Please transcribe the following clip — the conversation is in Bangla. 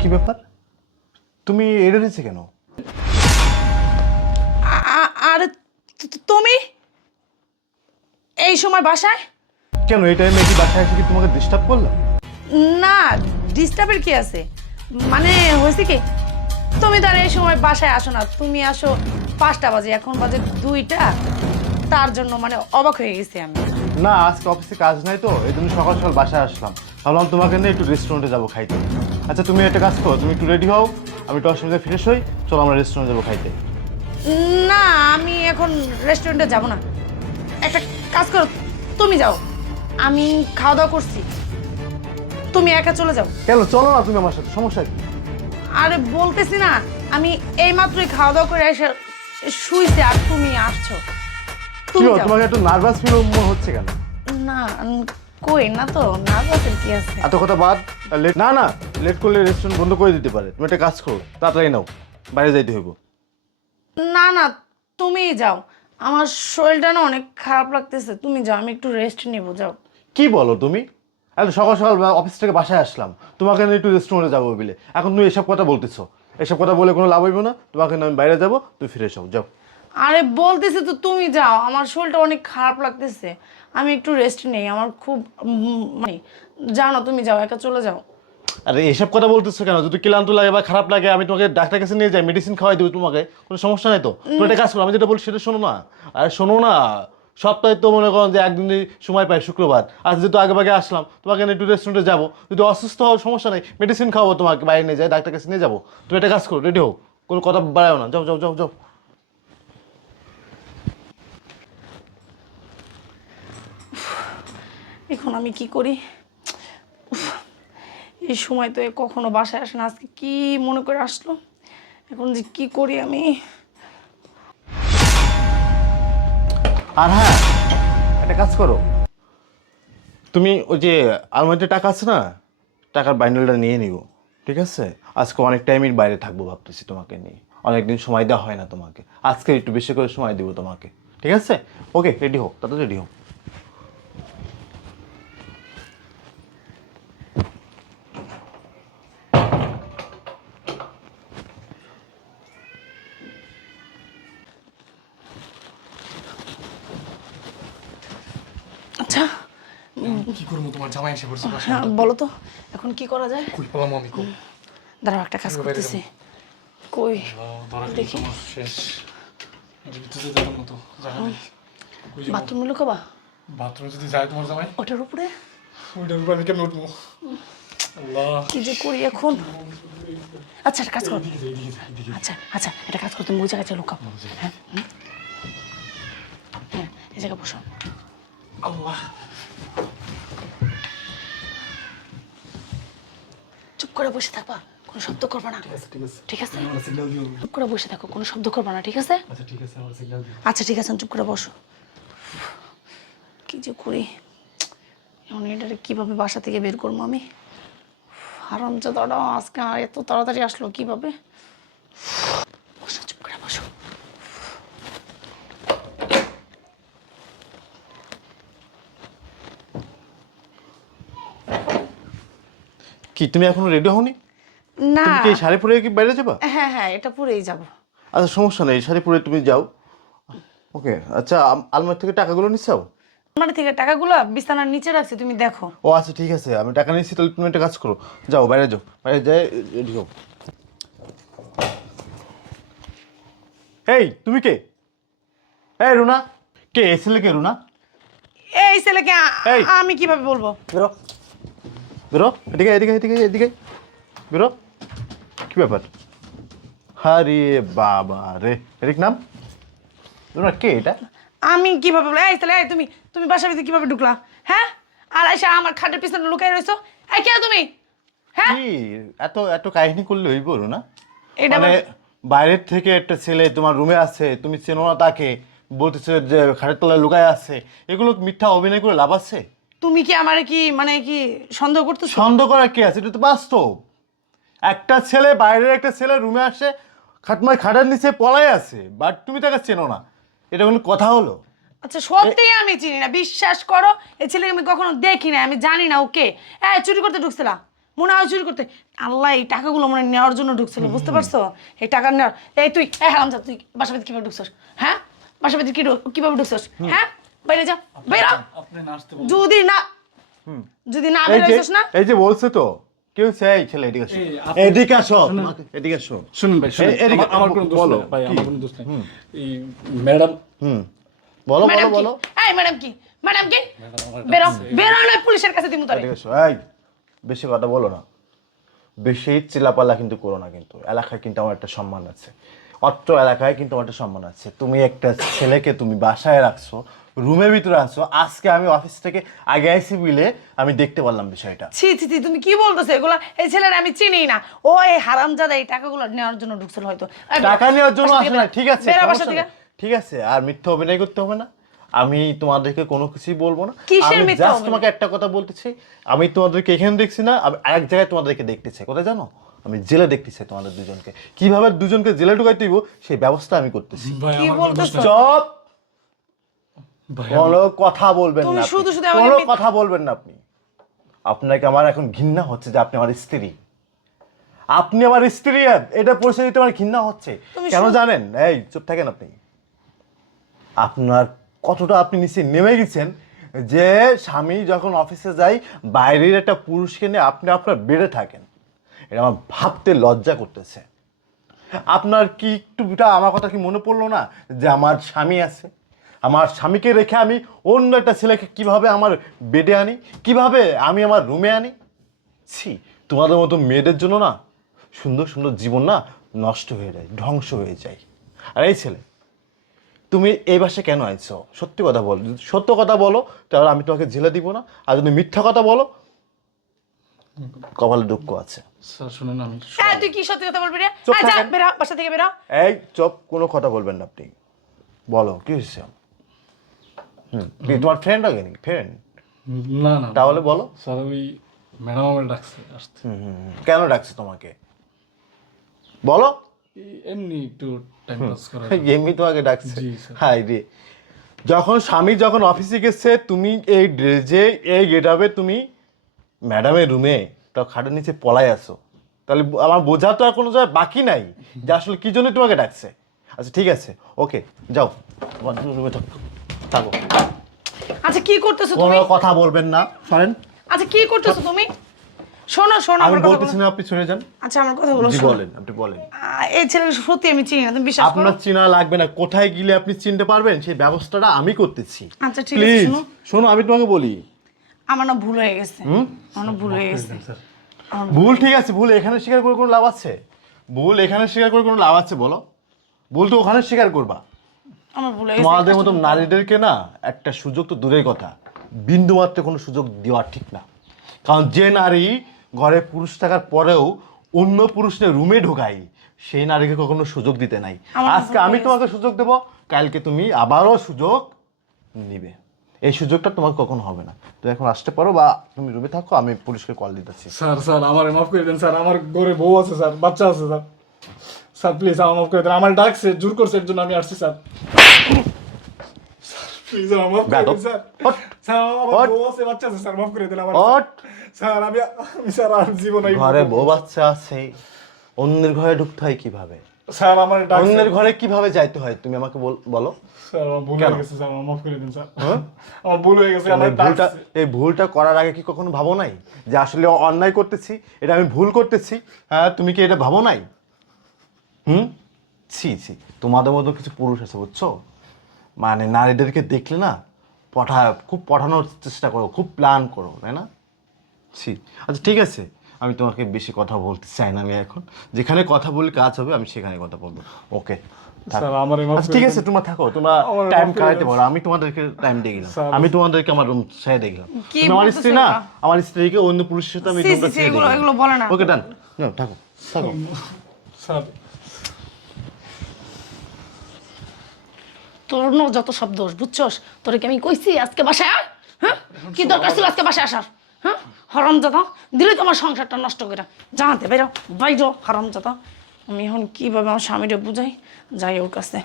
কি ব্যাপার? তুমি এটা নিচ্ছে কেন? আরে তুমি? এই সময় বাসায়? কেন এই টাইমে কি বাসায় এসে কি তোমাকে ডিস্টার্ব করলাম? না ডিস্টার্বের কি আছে? মানে হয়েছে কি তুমি তো আর এই সময় বাসায় আসো না তুমি আসো পাঁচটা বাজে এখন বাজে দুইটা। তার জন্য মানে অবাক হয়ে গেছি আমি। না আজকে অফিসে কাজ নাই তো এই জন্য সকাল সকাল বাসায় আসলাম। ভাবলাম তোমাকে নিয়ে একটু রেস্টুরেন্টে যাব খাইতে। আচ্ছা তুমি একটা কাজ করো তুমি একটু রেডি হও আমি একটু অসুবিধা ফ্রেশ হই চলো আমরা রেস্টুরেন্টে যাব খাইতে। না আমি এখন রেস্টুরেন্টে যাব না। একটা কাজ করো তুমি যাও। আমি খাওয়া দাওয়া করছি। তুমি একা চলে যাও। কেন? চলো না তুমি আমার সাথে সমস্যা কি? আরে বলতেছি না আমি এই মাত্রই খাওয়া দাওয়া করে এসে শুইছি আর তুমি আসছো। তুমি তোমাকে একটু নার্ভাস ফিল হচ্ছে কেন? না কই? না তো নার্ভাসের কি আছে। এত কথা বাদ লেট না না লেট করলে রেস্টুরেন্ট বন্ধ করে দিতে পারে। তুমি একটা কাজ করো তাড়াতাড়ি নাও বাইরে যাইতে হইব। না না তুমিই যাও। আমার শরীরটা না অনেক খারাপ লাগতেছে তুমি যাও আমি একটু রেস্ট নিব যাও। কি বলো তুমি? এত সকাল সকাল অফিস থেকে বাসায় আসলাম তোমাকে নিয়ে একটু রেস্টুরেন্টে যাব বলে। এখন তুমি এসব কথা বলতেছো। এসব কথা বলে কোনো লাভ হইব না তোমাকে নিয়ে আমি বাইরে যাব তুমি ফিরে এসো যাও। আরে বলতেছি তো তুমি যাও আমার শরীরটা অনেক খারাপ লাগতেছে। আমি একটু রেস্ট নেই, আমার খুব মানে যাও না তুমি যাও, একা চলে যাও। আরে, এসব কথা বলতেছো কেন? যদি ক্লান্ত লাগে বা খারাপ লাগে, আমি তোমাকে ডাক্তার কাছে নিয়ে যাই মেডিসিন খাওয়াই দেবো তোমাকে, কোনো সমস্যা নেই তো? তুমি একটা কাজ করো, আমি যেটা বলি সেটা শোনো না। আর শোনো না, সপ্তাহে তো মনে করো যে একদিন সময় পাই, শুক্রবার। আজ যেহেতু আগে ভাগে আসলাম, তোমাকে একটু রেস্টুরেন্টে যাব। যদি অসুস্থ হওয়ার সমস্যা নেই মেডিসিন খাওয়াবো তোমাকে, বাইরে নিয়ে যাই ডাক্তার কাছে নিয়ে যাব। তুমি একটা কাজ করো রেডি হও। কোনো কথা বাড়াও না, যাও যাও যাও যাও। এখন আমি কি করি? এই সময় তো কখনো বাসায় আসে না। আজকে কি মনে করে আসলো? এখন যে কি করি আমি? আর হ্যাঁ একটা কাজ করো। তুমি ওই যে আলমারিতে টাকা আছে না, টাকার বাইন্ডেলটা নিয়ে নিও, ঠিক আছে? আজকে অনেক টাইমের বাইরে থাকব ভাবতেছি তোমাকে নিয়ে। অনেকদিন সময় দেওয়া হয় না তোমাকে। আজকে একটু বেশি করে সময় দিব তোমাকে, ঠিক আছে? ওকে রেডি হোক তাতে রেডি হোক আচ্ছা কি করব তোমার জামাই এসে পড়ছে হ্যাঁ বলো তো এখন কি করা যায়? কই পেলাম আমি কই? দাঁড়াও একটা কাজ করতেছি। কই? দেখি। শেষ। নেই কই যাব? বাথরুমে যদি যায় তোমার জামাই? ওটার উপরে? ওইটার উপর আমি কেমন উঠবো? আল্লাহ। কি যে করি এখন? আচ্ছা একটা কাজ করো। আচ্ছা আচ্ছা একটা কাজ করো তুমি ওই জায়গায় লুকাও। হ্যাঁ হ্যাঁ এই জায়গায় বসো। আল্লাহ। করে বসে থাকবা কোনো শব্দ করবা না। ঠিক আছে চুপ করে বসে থাকো কোনো শব্দ করবা না ঠিক আছে? আচ্ছা ঠিক আছে আচ্ছা ঠিক আছে চুপ করে বসো। কি যে করি? এখন এটারে কীভাবে বাসা থেকে বের করব আমি? হারাম দাদা আজকে আর এত তাড়াতাড়ি আসলো কীভাবে বসো চুপ করে বসো কি তুমি এখনও রেডি হওনি? না। তুমি কি এই শাড়ি পরে কি বাইরে যাবা? হ্যাঁ হ্যাঁ এটা পরেই যাব। আচ্ছা সমস্যা নেই এই শাড়ি পরে তুমি যাও। ওকে আচ্ছা আলমারি থেকে টাকাগুলো নিচ্ছাও আমার থেকে টাকাগুলো বিছানার নিচে রাখছি তুমি দেখো। ও আচ্ছা ঠিক আছে আমি টাকা নিচ্ছি তাহলে তুমি একটা কাজ করো। যাও বাইরে যাও বাইরে যাই রেডি হও। এই তুমি কে? এই রুনা। কে এসেলে কে রুনা? এই ছেলেকে এই। আমি কীভাবে বলব? বেরো। বেরো এদিকে এদিকে এদিকে এদিকে। বেরো কি ব্যাপার? আরে বাবা রে। এদিক নাম? রুনা কে এটা? আমি কীভাবে বলব এই এই তুমি তুমি বাসার ভিতরে কীভাবে ঢুকলা? হ্যাঁ? আর এসে আমার খাটের পিছনে লুকাই রয়েছো? এই কে তুমি? হ্যাঁ? কি? এত এত কাহিনী করলে হইব রুনা এটা মানে বাইরের থেকে একটা ছেলে তোমার রুমে আছে তুমি চেনো না তাকে বলতেছে যে খাটের তলায় লুকায় আছে। এগুলো মিথ্যা অভিনয় করে লাভ আছে? তুমি কি আমারে কি মানে কি সন্দেহ করতেছো? সন্দেহ করার কি আছে? এটা তো বাস্তব। একটা ছেলে বাইরের একটা ছেলে রুমে আসে খাটমায় খাটের নিচে পলাই আছে বাট তুমি তাকে চেনো না। এটা কোনো কথা হলো? আচ্ছা সত্যি আমি চিনি না। বিশ্বাস করো এই ছেলেকে আমি কখনো দেখি না আমি জানি না ওকে হ্যাঁ চুরি করতে ঢুকছিলা? মনে হয় চুরি করতে আল্লাহ এই টাকাগুলো মনে নেওয়ার জন্য ঢুকছিল বুঝতে পারছ? এই টাকা নেওয়ার এই তুই হ্যাঁ হারাম তুই বাসা বাড়িতে কীভাবে ঢুকছস? হ্যাঁ? বাসা বাড়িতে কি কীভাবে ঢুকছস? হ্যাঁ? বাইরে যদি না যদি না না? এই যে বলছে তো কেউ চাই ছেলে এদিকে আসো এদিকে আসো এদিকে আসো। শুনুন ভাই শুনুন। এদিকে আমার- কোনো দোষ নেই ভাই আমার কোনো দোষ নেই। এই ম্যাডাম। হুম। বলো বলো বলো। এই ম্যাডাম কি? ম্যাডাম কি? বেরো বেরো না পুলিশের কাছে দিমু তোরে এদিকে আসো। এই বেশি কথা বলো না। বেশি চিলাপাল্লা কিন্তু করো না কিন্তু। এলাকায় কিন্তু আমার একটা সম্মান আছে। অত্র এলাকায় কিন্তু আমার একটা সম্মান আছে। তুমি একটা ছেলেকে তুমি বাসায় রাখছো রুমের ভিতরে আনছো আজকে আমি অফিস থেকে আগে আইসি বিলে আমি দেখতে পারলাম বিষয়টা। ছি ছি ছি তুমি কি বলতেছো? এগুলা এই ছেলের আমি চিনি না। ও এই হারামজাদা এই টাকাগুলো নেওয়ার জন্য ঢুকছিল হয়তো। টাকা নেওয়ার জন্য বাসা আসে থেকে না ঠিক আছে সমস্যা নেই। ঠিক আছে আর মিথ্যা অভিনয় করতে হবে না। আমি তোমাদেরকে কোনো কিছুই বলব না। কিসের আমি মিথ্যা জাস্ট অভিনয়? তোমাকে একটা কথা বলতেছি আমি তোমাদেরকে এখানে দেখছি না আমি আরেক জায়গায় তোমাদেরকে দেখতে চাই। কোথায় জানো? আমি জেলে দেখতে চাই তোমাদের দুজনকে। কীভাবে দুজনকে জেলে ঢুকাইতে দিব সেই ব্যবস্থা আমি করতেছি। ভাই কি আমার বলতেছো? চপ! কোনো কথা বলবেন না। শুধু শুধু কোনো কথা বলবেন না আপনি। আপনাকে আমার এখন ঘৃণা হচ্ছে যে আপনি আমার স্ত্রী। আপনি আমার স্ত্রী এটা পরিচয় দিতে আমার ঘৃণা হচ্ছে। কেন জানেন? এই চুপ থাকেন আপনি। আপনার কতটা আপনি নিচে নেমে গেছেন যে স্বামী যখন অফিসে যায় বাইরের একটা পুরুষকে নিয়ে আপনি আপনার বেড়ে থাকেন। এটা আমার ভাবতে লজ্জা করতেছে। আপনার কি একটুটা আমার কথা কি মনে পড়ল না যে আমার স্বামী আছে? আমার স্বামীকে রেখে আমি অন্য একটা ছেলেকে কীভাবে আমার বেডে আনি? কীভাবে আমি আমার রুমে আনি? ছি তোমাদের মতো মেয়েদের জন্য না সুন্দর সুন্দর জীবন না নষ্ট হয়ে যায় ধ্বংস হয়ে যায়। আর এই ছেলে তুমি এই বাসে কেন আইছো? সত্যি কথা বলো যদি সত্য কথা বলো তাহলে আমি তোমাকে জেলে দিব না। আর যদি মিথ্যা কথা বলো কপালে দুঃখ আছে। স্যার শুনুন আমি এই তুই কি সত্যি কথা বলবি রে? চুপ এই যা থাকেন। বেরো বাসা থেকে বেরো এই চপ কোনো কথা বলবেন না আপনি। বলো কি হয়েছে? হুম। তোমার ফ্রেন্ড আগে নাকি ফ্রেন্ড না না তাহলে বলো। স্যার ওই ম্যাডাম আমার ডাকছে আসতে। কেন ডাকছে তোমাকে? বলো। এমনি একটু টাইম পাস করা এমনি তোমাকে ডাকছে। জি, হাই রে। যখন স্বামী যখন অফিসে গেছে তুমি এই ড্রেজে এই গেটাবে তুমি ম্যাডামের রুমে তাও খাটের নিচে পলাই আসো তাহলে আমার বোঝা তো আর কোনো জায়গায় বাকি নাই যে আসলে কি জন্য তোমাকে ডাকছে। আচ্ছা ঠিক আছে। ওকে যাও। তোমার রুমে থাকো। থাকো। আচ্ছা কি করতেছো কোনো তুমি? কথা বলবেন না। শোনেন আচ্ছা কি করতেছো তুমি? শোনো শোনো আমি আমার কথা বলতেছি বলো। না আপনি শুনে যান। আচ্ছা আমার কথা বলো জি শোনো। বলেন আপনি বলেন। আহ, এই ছেলেকে সত্যি আমি চিনি না তুমি বিশ্বাস করো। আপনার চেনা লাগবে না কোথায় গেলে আপনি চিনতে পারবেন? সেই ব্যবস্থাটা আমি করতেছি। আচ্ছা, ঠিক আছে, শোনো। শোনো আমি তোমাকে বলি। আমার না ভুল হয়ে গেছে। আমার না ভুল হয়ে গেছে। ভুল ঠিক আছে ভুল এখানে স্বীকার করে কোনো লাভ আছে? ভুল এখানে স্বীকার করে কোনো লাভ আছে বলো। ভুল তো ওখানে স্বীকার করবা। আমার ভুল গেছে তোমাদের মতো নারীদেরকে না একটা সুযোগ তো দূরের কথা। বিন্দু মাত্র কোনো সুযোগ দেওয়া ঠিক না। কারণ যে নারী ঘরে পুরুষ থাকার পরেও অন্য পুরুষের রুমে ঢোকাই সেই নারীকে কখনো সুযোগ দিতে নাই। আজকে আমি তোমাকে সুযোগ দেব কালকে তুমি আবারও সুযোগ নিবে। এই সুযোগটা তোমার কখনো হবে না। তো এখন আসতে পারো বা তুমি রুমে থাকো আমি পুলিশকে কল দিতেছি। স্যার স্যার আমার মাফ করে দেন স্যার আমার ঘরে বউ আছে স্যার বাচ্চা আছে স্যার। স্যার প্লিজ আমার মাফ করে দেন আমার ডাকছে জোর করছে এর জন্য আমি আসছি স্যার প্লিজ আমার মাফ করে দেন স্যার। স্যার আমার হট। বউ আছে বাচ্চা আছে স্যার মাফ করে দেন আমার স্যার আমি আমি স্যার আর জীবন ঘরে বউ বাচ্চা আছে অন্যের ঘরে ঢুকতে হয় কীভাবে? স্যার আমার ডাকছে অন্যের ঘরে কীভাবে যাইতে হয় তুমি আমাকে বল- বলো। স্যার আমার ভুল হয়ে গেছে স্যার আমার মাফ করে দিন স্যার আমার ভুল হয়ে গেছে আমার ভুলটা এই ভুলটা করার আগে কি কখনো ভাবো নাই? যে আসলে অন্যায় করতেছি এটা আমি ভুল করতেছি হ্যাঁ তুমি কি এটা ভাবো নাই? হুম? ছি ছি। তোমাদের মতো কিছু পুরুষ আছে বুঝছ? মানে নারীদেরকে দেখলে না পঠা খুব পঠানোর চেষ্টা করো খুব প্ল্যান করো তাই না? ছি। আচ্ছা ঠিক আছে। আমি তোমাকে বেশি কথা বলতে চাই না আমি এখন। যেখানে কথা বলে কাজ হবে আমি সেখানে কথা বলব। ওকে। স্যার আমার মাফ আচ্ছা ঠিক আছে তোমরা থাকো। তোমরা টাইম মাফ কাটাইতে পারো। আমি তোমাদেরকে টাইম দিয়ে গেলাম। আমি তোমাদেরকে আমার রুম ছেড়ে দিয়ে গেলাম। আমার স্ত্রী না? আমার স্ত্রীকে অন্য পুরুষের সাথে আমি। ওকে ডান থাকো। থাকো তোর নো যত সব দোষ বুঝছস? তোরে কি আমি কইছি আজকে বাসায় আয়? হ্যাঁ? কি দরকার ছিল আজকে বাসায় আসার? হ্যাঁ? হরম জাতা দিলে তোমার সংসারটা নষ্ট করে জানাতে বাইরো বাইরো হরম জাতা আমি এখন কীভাবে আমার স্বামীরে বুঝাই? যাই ওর কাছে